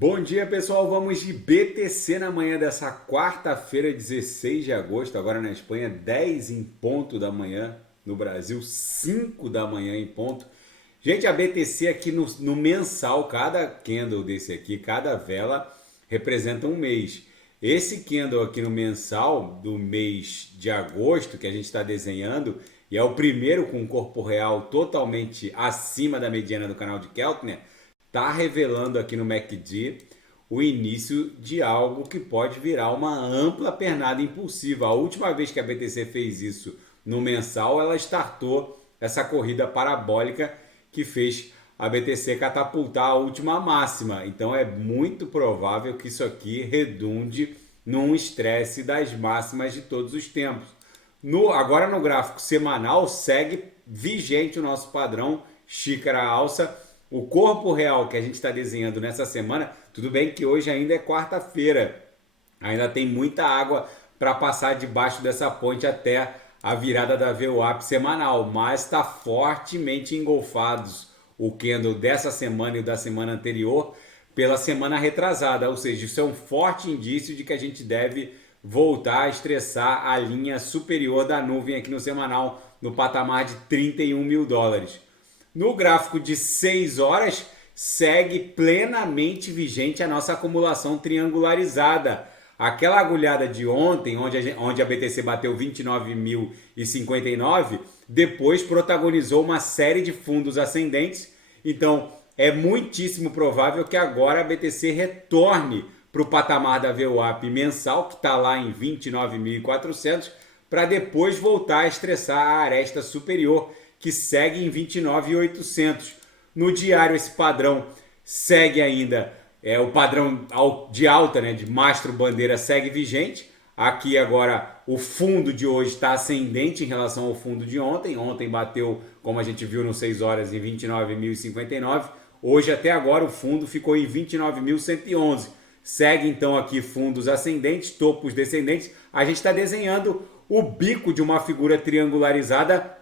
Bom dia, pessoal. Vamos de BTC na manhã dessa quarta-feira, 16 de agosto. Agora na Espanha, 10 em ponto da manhã. No Brasil, 5 da manhã em ponto. Gente, a BTC aqui no mensal, cada candle desse aqui, cada vela representa um mês. Esse candle aqui no mensal do mês de agosto que a gente está desenhando, e é o primeiro com o corpo real totalmente acima da mediana do canal de Keltner, está revelando aqui no MACD o início de algo que pode virar uma ampla pernada impulsiva. A última vez que a BTC fez isso no mensal, ela startou essa corrida parabólica que fez a BTC catapultar a última máxima. Então é muito provável que isso aqui redunde num estresse das máximas de todos os tempos. Agora no gráfico semanal segue vigente o nosso padrão xícara alça. O corpo real que a gente está desenhando nessa semana, tudo bem que hoje ainda é quarta-feira, ainda tem muita água para passar debaixo dessa ponte até a virada da VWAP semanal, mas está fortemente engolfados o candle dessa semana e o da semana anterior pela semana retrasada, ou seja, isso é um forte indício de que a gente deve voltar a estressar a linha superior da nuvem aqui no semanal, no patamar de 31 mil dólares. No gráfico de 6 horas, segue plenamente vigente a nossa acumulação triangularizada. Aquela agulhada de ontem, onde a BTC bateu 29.059, depois protagonizou uma série de fundos ascendentes. Então, é muitíssimo provável que agora a BTC retorne para o patamar da VWAP mensal, que está lá em 29.400, para depois voltar a estressar a aresta superior, que segue em 29.800. No diário esse padrão segue ainda, o padrão de alta, né, de mastro bandeira segue vigente. Aqui agora o fundo de hoje está ascendente em relação ao fundo de ontem. Ontem bateu, como a gente viu no 6 horas, em 29.059. Hoje até agora o fundo ficou em 29.111. Segue então aqui fundos ascendentes, topos descendentes. A gente está desenhando o bico de uma figura triangularizada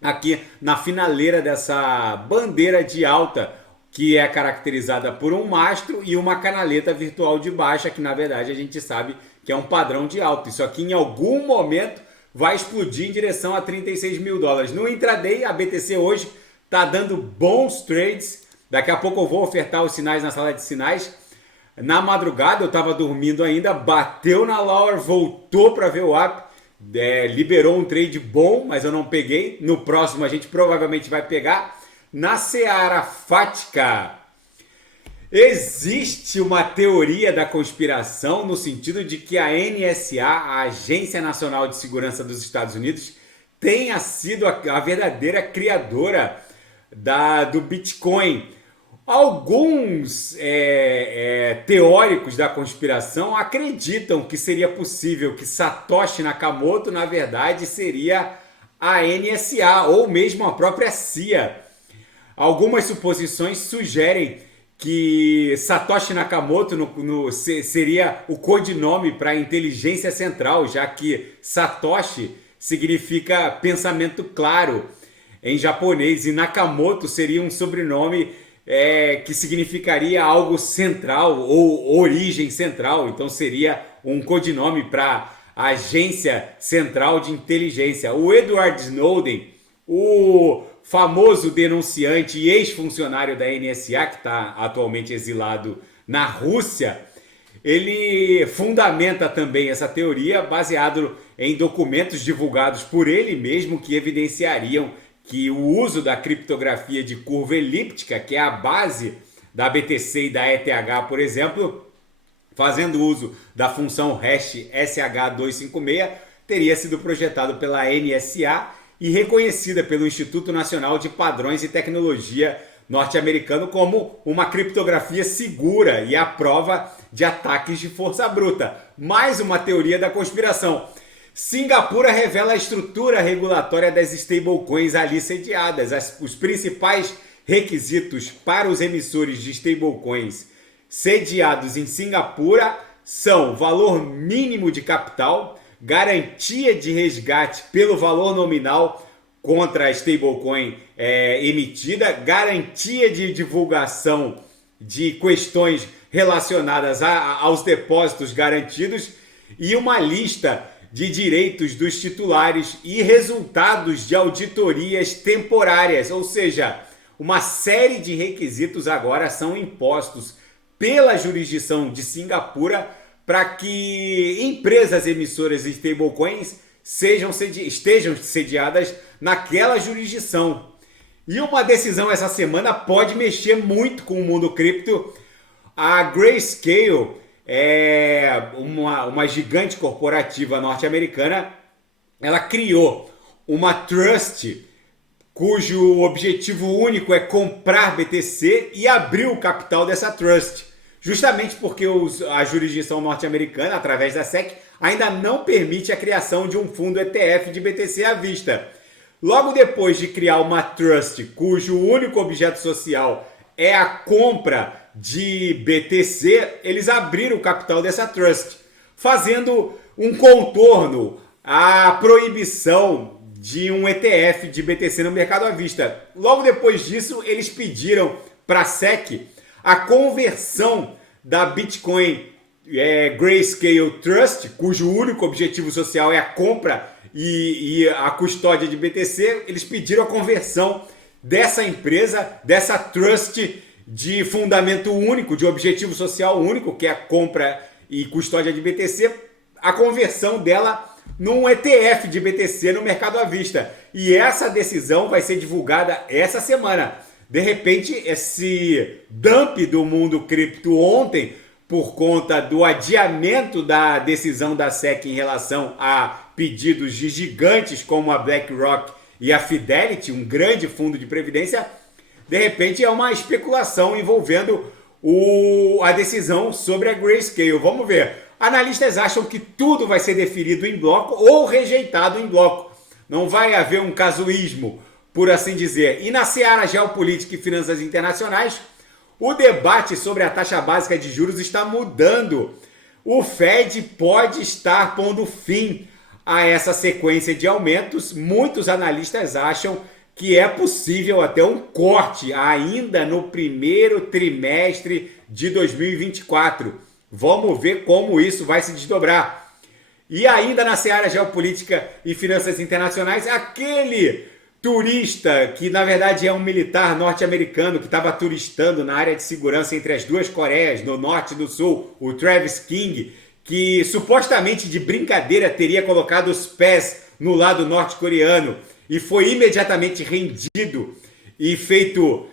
aqui na finaleira dessa bandeira de alta, que é caracterizada por um mastro e uma canaleta virtual de baixa, que na verdade a gente sabe que é um padrão de alta. Isso aqui em algum momento vai explodir em direção a 36 mil dólares. No intraday, a BTC hoje está dando bons trades. Daqui a pouco eu vou ofertar os sinais na sala de sinais. Na madrugada eu estava dormindo ainda, bateu na Lower, voltou para ver o VWAP. Liberou um trade bom, mas eu não peguei. No próximo a gente provavelmente vai pegar. Na Seara Fática, existe uma teoria da conspiração no sentido de que a NSA, a Agência Nacional de Segurança dos Estados Unidos, tenha sido a verdadeira criadora do Bitcoin. Alguns teóricos da conspiração acreditam que seria possível que Satoshi Nakamoto, na verdade, seria a NSA ou mesmo a própria CIA. Algumas suposições sugerem que Satoshi Nakamoto seria o codinome para a inteligência central, já que Satoshi significa pensamento claro em japonês e Nakamoto seria um sobrenome que significaria algo central ou origem central. Então seria um codinome para a Agência Central de Inteligência. O Edward Snowden, o famoso denunciante e ex-funcionário da NSA, que está atualmente exilado na Rússia, ele fundamenta também essa teoria baseado em documentos divulgados por ele mesmo que evidenciariam que o uso da criptografia de curva elíptica, que é a base da BTC e da ETH, por exemplo, fazendo uso da função hash SH256, teria sido projetado pela NSA e reconhecida pelo Instituto Nacional de Padrões e Tecnologia norte-americano como uma criptografia segura e à prova de ataques de força bruta. Mais uma teoria da conspiração. Singapura revela a estrutura regulatória das stablecoins ali sediadas. Os principais requisitos para os emissores de stablecoins sediados em Singapura são valor mínimo de capital, garantia de resgate pelo valor nominal contra a stablecoin emitida, garantia de divulgação de questões relacionadas aos depósitos garantidos e uma lista de direitos dos titulares e resultados de auditorias temporárias, ou seja, uma série de requisitos agora são impostos pela jurisdição de Singapura para que empresas emissoras de stablecoins estejam sediadas naquela jurisdição. E uma decisão essa semana pode mexer muito com o mundo cripto. A Grayscale é uma gigante corporativa norte-americana. Ela criou uma trust cujo objetivo único é comprar BTC e abrir o capital dessa trust. Justamente porque a jurisdição norte-americana, através da SEC, ainda não permite a criação de um fundo ETF de BTC à vista. Logo depois de criar uma trust cujo único objeto social é a compra de BTC, eles abriram o capital dessa trust, fazendo um contorno à proibição de um ETF de BTC no mercado à vista. Logo depois disso, eles pediram para a SEC a conversão da Bitcoin Grayscale Trust, cujo único objetivo social é a compra e a custódia de BTC. Eles pediram a conversão dessa empresa, dessa trust de fundamento único, de objetivo social único, que é a compra e custódia de BTC, a conversão dela num ETF de BTC no mercado à vista. E essa decisão vai ser divulgada essa semana. De repente, esse dump do mundo cripto ontem, por conta do adiamento da decisão da SEC em relação a pedidos de gigantes como a BlackRock e a Fidelity, um grande fundo de previdência, de repente é uma especulação envolvendo a decisão sobre a Grayscale. Vamos ver. Analistas acham que tudo vai ser definido em bloco ou rejeitado em bloco. Não vai haver um casuísmo, por assim dizer. E na seara geopolítica e finanças internacionais, o debate sobre a taxa básica de juros está mudando. O Fed pode estar pondo fim a essa sequência de aumentos. Muitos analistas acham que é possível até um corte ainda no primeiro trimestre de 2024. Vamos ver como isso vai se desdobrar. E ainda na seara geopolítica e finanças internacionais, aquele turista que na verdade é um militar norte-americano que estava turistando na área de segurança entre as duas Coreias, no norte e no sul, o Travis King, que supostamente de brincadeira teria colocado os pés no lado norte-coreano e foi imediatamente rendido e feito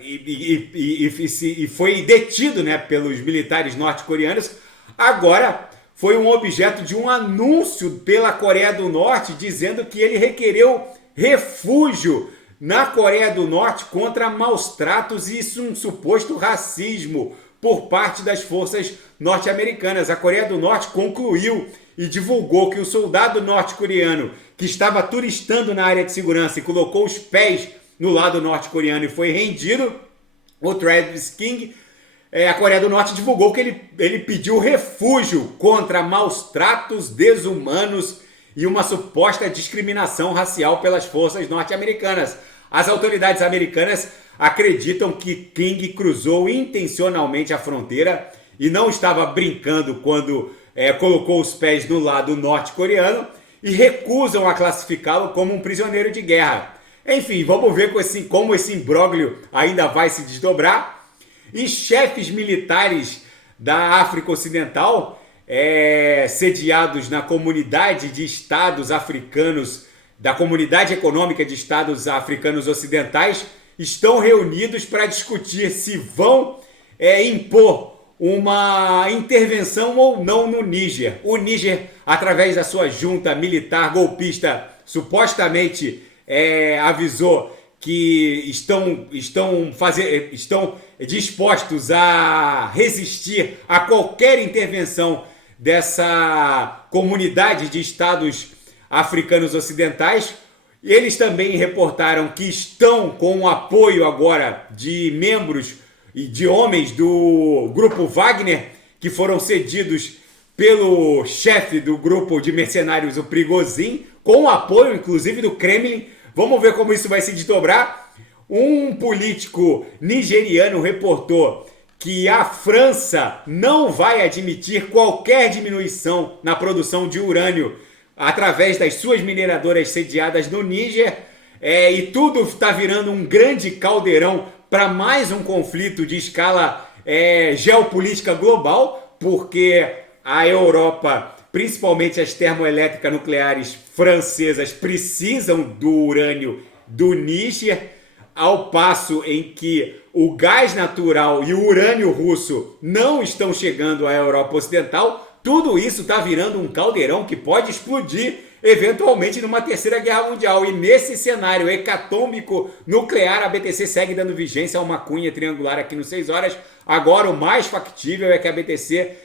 e foi detido, né, pelos militares norte-coreanos. Agora foi um objeto de um anúncio pela Coreia do Norte dizendo que ele requereu refúgio na Coreia do Norte contra maus tratos e um suposto racismo por parte das forças norte-americanas. A Coreia do Norte concluiu e divulgou que o soldado norte-coreano que estava turistando na área de segurança e colocou os pés no lado norte-coreano e foi rendido, o Travis King, a Coreia do Norte divulgou que ele pediu refúgio contra maus tratos desumanos e uma suposta discriminação racial pelas forças norte-americanas. As autoridades americanas acreditam que King cruzou intencionalmente a fronteira e não estava brincando quando colocou os pés no lado norte-coreano e recusam a classificá-lo como um prisioneiro de guerra. Enfim, vamos ver como esse imbróglio ainda vai se desdobrar. E chefes militares da África Ocidental, sediados na comunidade de estados africanos, da Comunidade Econômica de Estados Africanos Ocidentais, estão reunidos para discutir se vão impor uma intervenção ou não no Níger. O Níger, através da sua junta militar golpista, supostamente avisou que estão dispostos a resistir a qualquer intervenção dessa comunidade de estados africanos ocidentais. Eles também reportaram que estão com o apoio agora de membros e de homens do grupo Wagner, que foram cedidos pelo chefe do grupo de mercenários, o Prigozhin, com o apoio inclusive do Kremlin. Vamos ver como isso vai se desdobrar. Um político nigeriano reportou que a França não vai admitir qualquer diminuição na produção de urânio através das suas mineradoras sediadas no Níger, e tudo está virando um grande caldeirão para mais um conflito de escala geopolítica global, porque a Europa, principalmente as termoelétricas nucleares francesas, precisam do urânio do Níger, ao passo em que o gás natural e o urânio russo não estão chegando à Europa Ocidental. Tudo isso está virando um caldeirão que pode explodir eventualmente numa terceira guerra mundial. E nesse cenário hecatômico nuclear, a BTC segue dando vigência a uma cunha triangular aqui no 6 horas. Agora o mais factível é que a BTC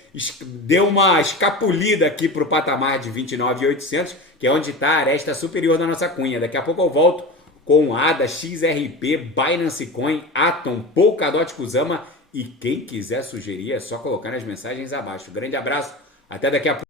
deu uma escapulida aqui para o patamar de 29.800, que é onde está a aresta superior da nossa cunha. Daqui a pouco eu volto com ADA, XRP, Binance Coin, Atom, Polkadot, Kusama, e quem quiser sugerir é só colocar nas mensagens abaixo. Grande abraço, até daqui a pouco.